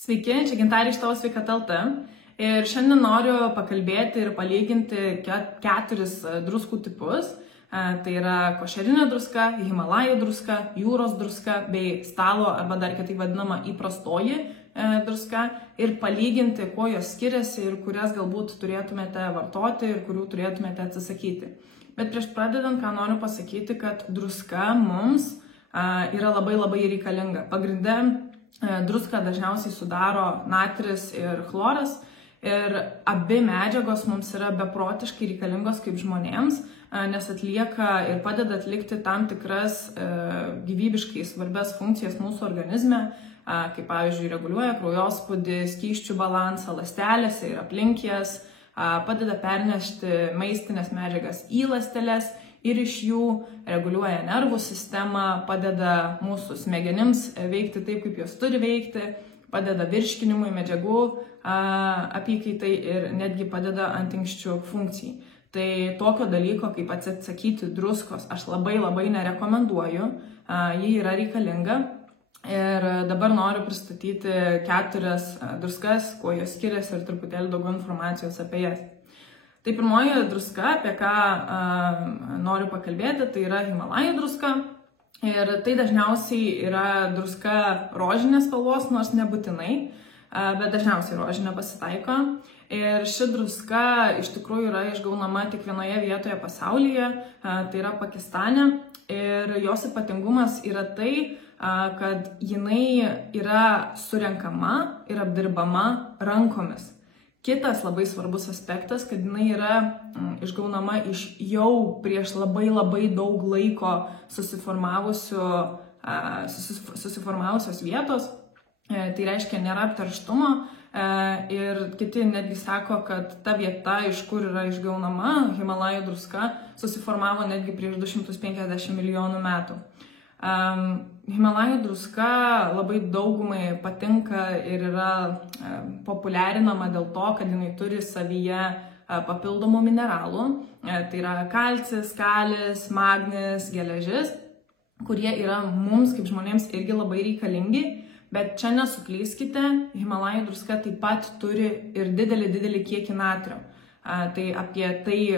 Sveiki, čia Gintarė iš Tavo Sveikata LT ir šiandien noriu pakalbėti ir palyginti keturis druskų tipus. Tai yra košerinė druska, Himalajų druska, jūros druska bei stalo arba dar kitaip vadinama įprastoji druska ir palyginti, kuo jos skiriasi ir kurias galbūt turėtumėte vartoti ir kurių turėtumėte atsisakyti. Bet prieš pradedant, ką noriu pasakyti, kad druska mums yra labai reikalinga. Pagrinde druską dažniausiai sudaro natris ir chloras ir abi medžiagos mums yra beprotiškai reikalingos kaip žmonėms, nes atlieka ir padeda atlikti tam tikras gyvybiškai svarbias funkcijas mūsų organizme, kaip pavyzdžiui reguliuoja kraujospūdį, skysčių balansą ląstelėse ir aplink jas, padeda pernešti maistinės medžiagas į ląsteles ir iš jų reguliuoja nervų sistemą, padeda mūsų smegenims veikti taip, kaip jos turi veikti, padeda virškinimui, medžiagų apykaitai ir netgi padeda antinksčių funkcijai. Tai tokio dalyko, kaip atsisakyti druskos, aš labai nerekomenduoju, ji yra reikalinga. Ir dabar noriu pristatyti keturias druskas, kuo jos skiriasi ir truputėlį daugiau informacijos apie jas. Tai pirmoji druska, apie ką noriu pakalbėti, tai yra Himalajų druska. Ir tai dažniausiai yra druska rožinės spalvos, nors nebūtinai, bet dažniausiai rožinė pasitaiko. Ir ši druska iš tikrųjų yra išgaunama tik vienoje vietoje pasaulyje, tai yra Pakistane. Ir jos ypatingumas yra tai, kad jinai yra surenkama ir apdirbama rankomis. Kitas labai svarbus aspektas, kad jinai yra išgaunama iš jau prieš labai daug laiko susiformavusios vietos. Tai reiškia, nėra apterštumo ir kiti netgi sako, kad ta vieta, iš kur yra išgaunama Himalajų druska, susiformavo netgi prieš 250 milijonų metų. Himalajų druska labai daugumai patinka ir yra populiarinama dėl to, kad jinai turi savyje papildomų mineralų. Tai yra kalcis, kalis, magnis, geležis, kurie yra mums kaip žmonėms irgi labai reikalingi. Bet čia nesuklyskite, Himalajų druska taip pat turi ir didelį kiekį natrio. Tai apie tai,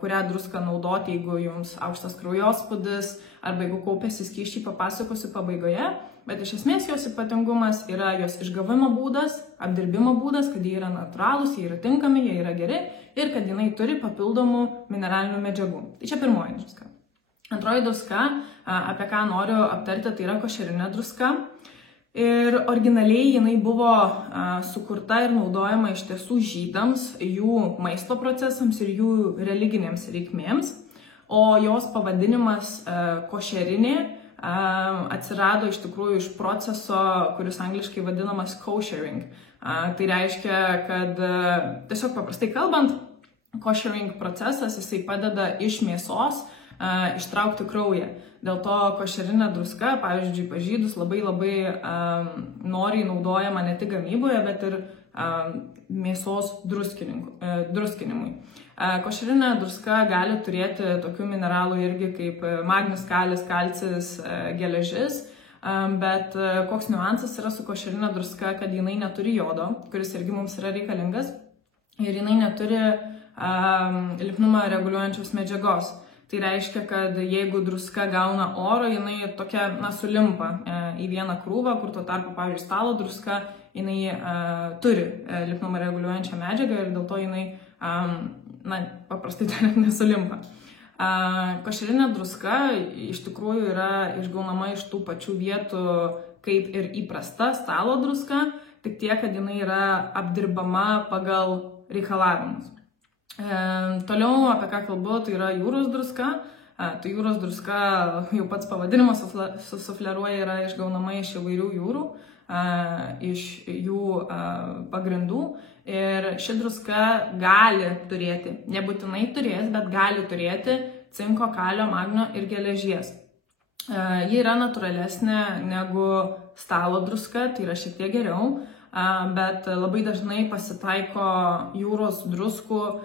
kurią druską naudoti, jeigu jums aukštas kraujospūdis arba jeigu kaupėsi skysčiai, papasakosiu pabaigoje. Bet iš esmės jos ypatingumas yra jos išgavimo būdas, apdirbimo būdas, kad jie yra natūralūs, jie yra tinkami, jie yra geri ir kad jinai turi papildomų mineralinių medžiagų. Tai čia pirmoji druska. Antroji druska, apie ką noriu aptarti, tai yra košerinė druska. Ir originaliai jinai buvo sukurta ir naudojama iš tiesų žydams, jų maisto procesams ir jų religinėms reikmėms, o jos pavadinimas košerinė atsirado iš tikrųjų iš proceso, kuris angliškai vadinamas koshering. Tai reiškia, kad tiesiog paprastai kalbant, koshering procesas jisai padeda iš mėsos ištraukti kraują. Dėl to košerinė druska, pavyzdžiui, pas žydus labai noriai naudojama ne tik gamyboje, bet ir mėsos druskinimui. Košerinė druska gali turėti tokių mineralų irgi kaip magnis, kalis, kalcis, geležis, bet koks niuansas yra su košerinė druska, kad jinai neturi jodo, kuris irgi mums yra reikalingas, ir jinai neturi lipnumą reguliuojančios medžiagos. Tai reiškia, kad jeigu druska gauna oro, jinai tokia, sulimpa į vieną krūvą, kur tuo tarpu, pavyzdžiui, stalo druska, jinai turi lipnumą reguliuojančią medžiagą ir dėl to jinai, paprastai tariant, nesulimpa. Košerinė druska iš tikrųjų yra išgaunama iš tų pačių vietų kaip ir įprasta stalo druska, tik tiek, kad jinai yra apdirbama pagal reikalavimus. Toliau, apie ką kalbu, tai yra jūros druska. Tai jūros druska, jau pats pavadinimas sufleruoja, yra išgaunama iš įvairių jūrų, iš jų pagrindų. Ir ši druska gali turėti, nebūtinai turės, bet gali turėti cinko, kalio, magnio ir geležies. Ji yra natūralesnė negu stalo druska, tai yra šiek tiek geriau. Bet labai dažnai pasitaiko jūros druskų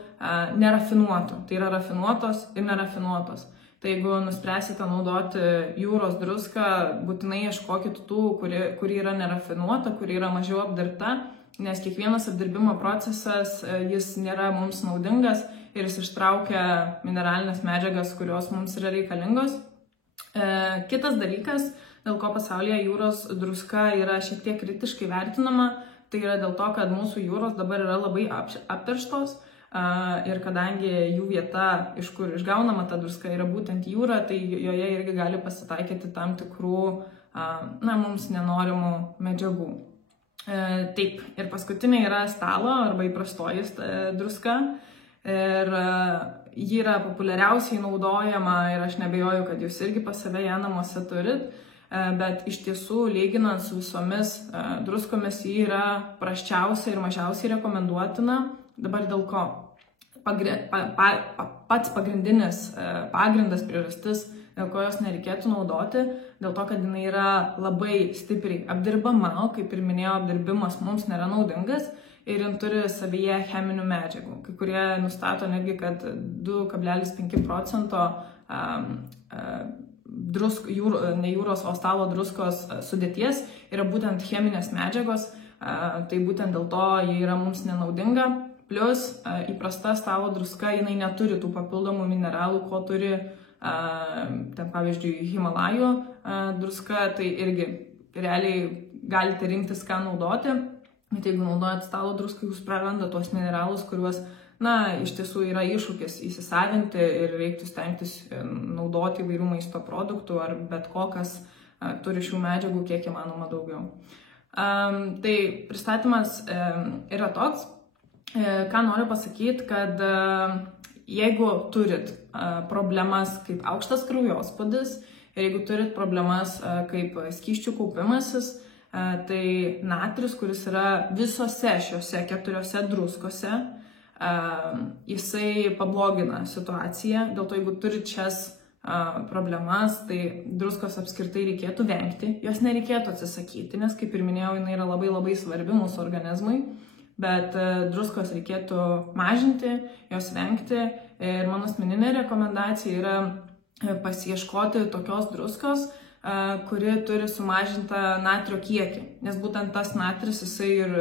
nerafinuotų. Tai yra rafinuotos ir nerafinuotos. Tai jeigu nuspręsite naudoti jūros druską, būtinai ieškokit tų, kuri yra nerafinuota, kuri yra mažiau apdirbta, nes kiekvienas apdirbimo procesas jis nėra mums naudingas ir jis ištraukia mineralinės medžiagas, kurios mums yra reikalingos. Kitas dalykas, dėl ko pasaulyje jūros druska yra šiek tiek kritiškai vertinama, tai yra dėl to, kad mūsų jūros dabar yra labai apterštos. Ir kadangi jų vieta, iš kur išgaunama ta druska, yra būtent jūra, tai joje irgi gali pasitaikyti tam tikrų, mums nenorimų medžiagų. Taip, ir paskutinė yra stalo arba įprastoji druska. Ir ji yra populiariausiai naudojama ir aš nebejoju, kad jūs irgi pas save ją namuose turit. Bet iš tiesų, lyginant su visomis druskomis, ji yra prasčiausia ir mažiausiai rekomenduotina. Dabar dėl ko? Pats pagrindinis pagrindas, priežastis, dėl ko jos nereikėtų naudoti, dėl to, kad jinai yra labai stipriai apdirbama, o kaip ir minėjau, apdirbimas mums nėra naudingas ir jin turi savyje cheminių medžiagų. Kai kurie nustato netgi, kad 2,5% ne jūros, o stalo druskos sudėties yra būtent cheminės medžiagos, tai būtent dėl to jie yra mums nenaudinga. Plus įprasta stalo druska, jinai neturi tų papildomų mineralų, ko turi, pavyzdžiui, Himalajų druska, tai irgi realiai galite rinktis, ką naudoti. Bet jeigu naudojat stalo druską, jūs praranda tuos mineralus, kuriuos, iš tiesų yra iššūkis įsisavinti ir reiktų stengtis naudoti įvairių maisto produktų ar bet kokias turi šių medžiagų kiek įmanoma daugiau. Tai pristatymas yra toks. Ką noriu pasakyti, kad jeigu turit problemas kaip aukštas kraujospūdis ir jeigu turit problemas kaip skysčių kaupimasis, tai natris, kuris yra visose šiose 4 druskose, jisai pablogina situaciją. Dėl to, jeigu turit šias problemas, tai druskos apskritai reikėtų vengti. Jos nereikėtų atsisakyti, nes, kaip ir minėjau, jinai yra labai labai svarbi mūsų organizmui. Bet druskos reikėtų mažinti, jos vengti ir mano asmeninė rekomendacija yra pasiieškoti tokios druskos, kuri turi sumažintą natrio kiekį, nes būtent tas natris jisai ir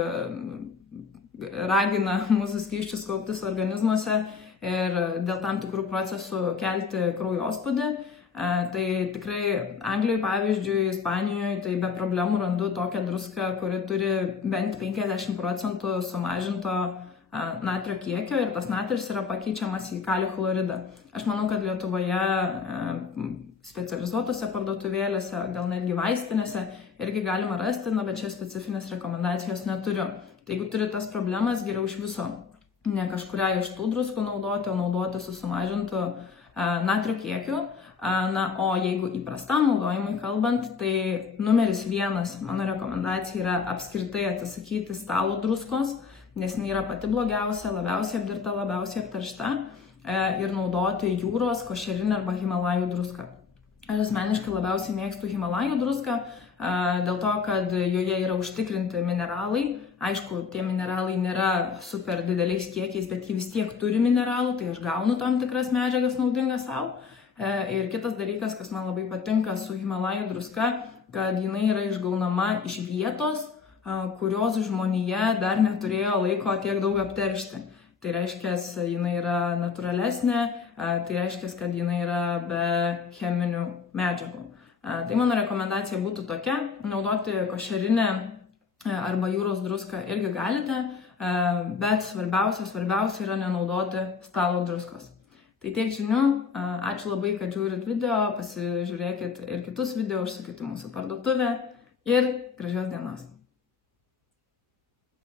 ragina mūsų skysčius kauptis organizmuose ir dėl tam tikrų procesų kelti kraujospūdį. Tai tikrai Anglijoje, pavyzdžiui, Ispanijoje, tai be problemų randu tokią druską, kuri turi bent 50% sumažinto natrio kiekio ir tas natris yra pakeičiamas į kalio chloridą. Aš manau, kad Lietuvoje specializuotose parduotuvėlėse, gal netgi vaistinėse irgi galima rasti, bet čia specifinės rekomendacijos neturiu. Tai jeigu turi tas problemas, geriau iš viso ne kažkurią iš tų druskų naudoti, o naudoti su sumažintu natrio kiekiu. O jeigu įprastam naudojimui kalbant, tai numeris 1 mano rekomendacija yra apskritai atsisakyti stalo druskos, nes jinai yra pati blogiausia, labiausiai apdirta, labiausiai apteršta ir naudoti jūros, košerinę arba Himalajų druską. Aš asmeniškai labiausiai mėgstu Himalajų druską, dėl to, kad joje yra užtikrinti mineralai. Aišku, tie mineralai nėra super dideliais kiekiais, bet jie vis tiek turi mineralų, tai aš gaunu tam tikras medžiagas naudingas savo. Ir kitas dalykas, kas man labai patinka su Himalajų druska, kad jinai yra išgaunama iš vietos, kurios žmonija dar neturėjo laiko tiek daug apteršti. Tai reiškia, jinai yra natūralesnė, tai reiškia, kad jinai yra be cheminių medžiagų. Tai mano rekomendacija būtų tokia, naudoti košerinę arba jūros druską irgi galite, bet svarbiausia yra nenaudoti stalo druskos. Tai tiek žinių, ačiū labai, kad žiūrit video, pasižiūrėkit ir kitus video, užsukit į mūsų parduotuvę ir gražios dienos.